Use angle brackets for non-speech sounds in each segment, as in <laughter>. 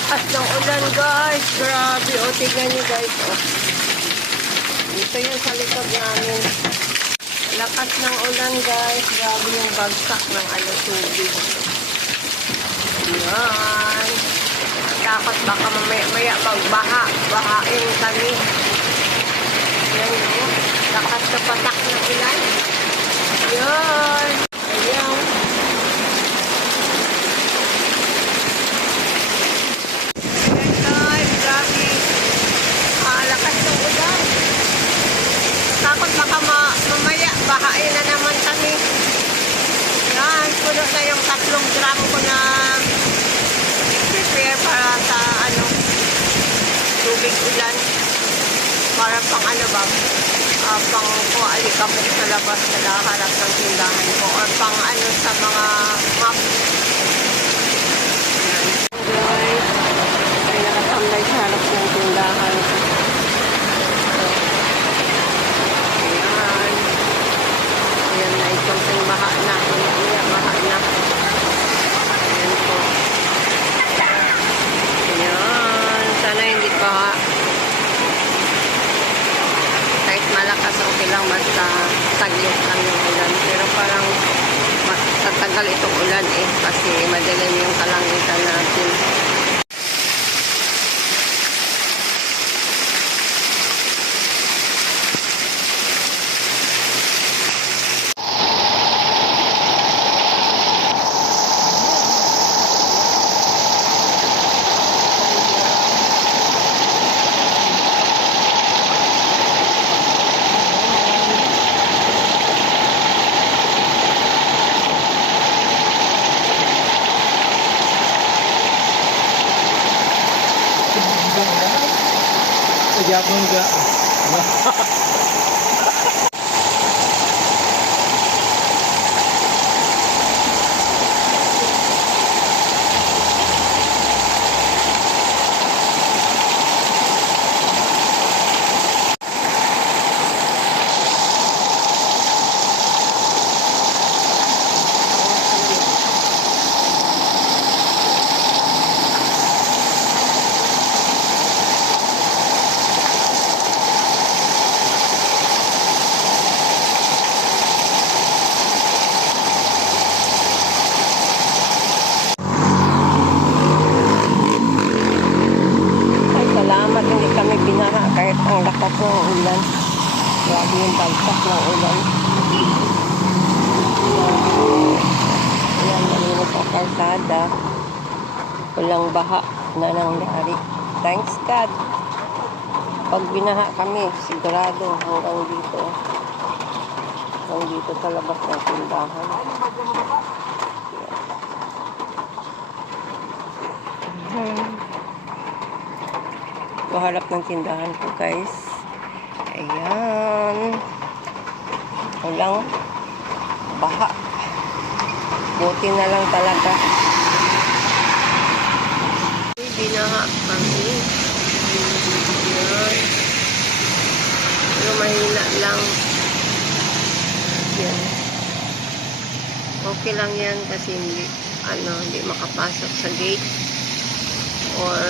Lakas ng ulan guys. Grabe. O, tignan nyo guys. O. Dito yung sa likod namin. Lakas ng ulan guys. Grabe yung bagsak ng ano tubig. Yan. Takot baka mamaya maya magbaha. Bahain kami. Yan o. Lakas sa patak ng ulan. Yan. Ayan. Ayan guys, grabe. Ah, lakas ng ulan. Takot baka ma mamaya bahain na naman kami. Yan, puno na yung tatlong drum ko na prepare para sa ano, tubig ulan. Para pang ano ba, ah, pang kung alikabok sa labas na harap ng tindahan ko or pang ano sa mga map. Guys, ay nakatambay sa harap ng tindahan ko. Ayan. Ayan na itong baha na. Ayan, baha na. Ayan po. Ayan. Pa kahit malakas okay lang basta taglit lang yung ulan. Pero parang ma- tatagal itong ulan eh kasi madilim yung kalangitan Belanja. Ulan. Grabe yung bagsak ng ulan. Ayan, malinis ang kalsada. Walang baha na nangyari. Thanks God. Pag binaha kami, sigurado hanggang dito. Hanggang dito sa labas ng tindahan. Ayan. Maharap ng tindahan ko guys. Ayan. Walang baha. Buti na lang talaga. Binaha kami. Ayan. Pero mahina lang. Yan. Okay lang yan kasi hindi, ano, hindi makapasok sa gate or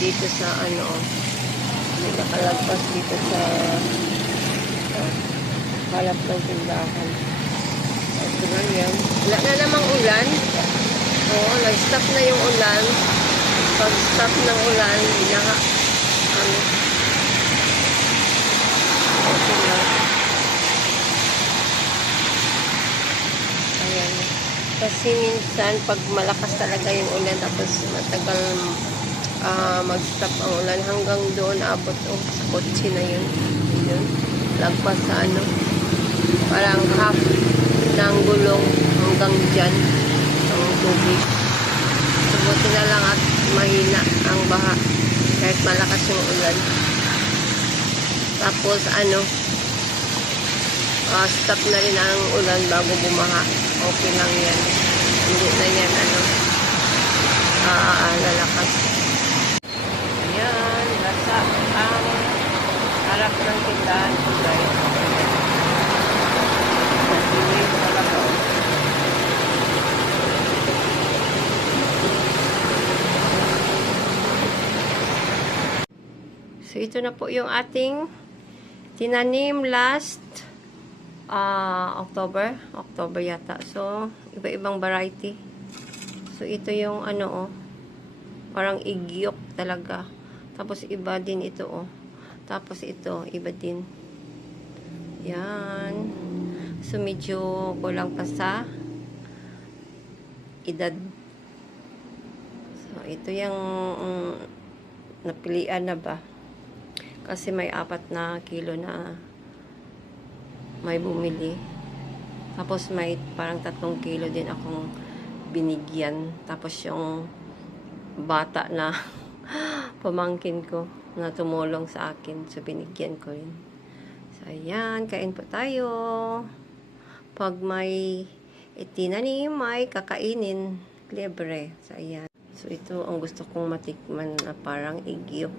dito sa ano may nakalagpas dito sa uh, halap ng tindahan. Ito lang yan. Wala na namang ulan? Oo nag-stop na yung ulan. Pag stop ng ulan binaha ano. Okay lang ayan. Kasi minsan pag malakas talaga yung ulan tapos matagal ah, mag-stop ang ulan hanggang doon abot oh, sa kotse na yun. Yun. Lagpas sa ano. Parang half ng gulong hanggang dyan ang tubig. So, buti na lang at mahina ang baha kahit malakas yung ulan. Tapos ano, ah, stop na rin ang ulan bago bumaha. Okay lang yan. Hindi na yan ano, ah, lalakas. Ayan, basak ang harap ng tindahan ko guys. So, ito na po yung ating tinanim last uh, October. October yata. So, iba-ibang variety. So, ito yung ano oh. Parang igyok talaga. Tapos, iba din ito, oh. Tapos, ito, iba din. Yan. So, medyo kulang pa sa edad. So, ito yung mm, napilian na ba? Kasi may apat na kilo na may bumili. Tapos may parang tatlong kilo din akong binigyan. Tapos yung bata na <laughs> <gasps> pamangkin ko na tumulong sa akin. So, binigyan ko rin. So, ayan. Kain po tayo. Pag may itinanim, may kakainin. Libre. So, ayan. So, ito ang gusto kong matikman na parang igyok.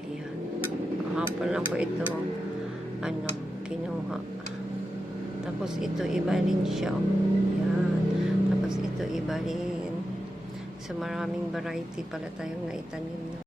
Ayan. Hapon lang po ito. Ano, kinuha. Tapos, ito iba rin siya. oh. Ayan. Tapos, ito iba rin. So, maraming variety pala tayong naitanim. No?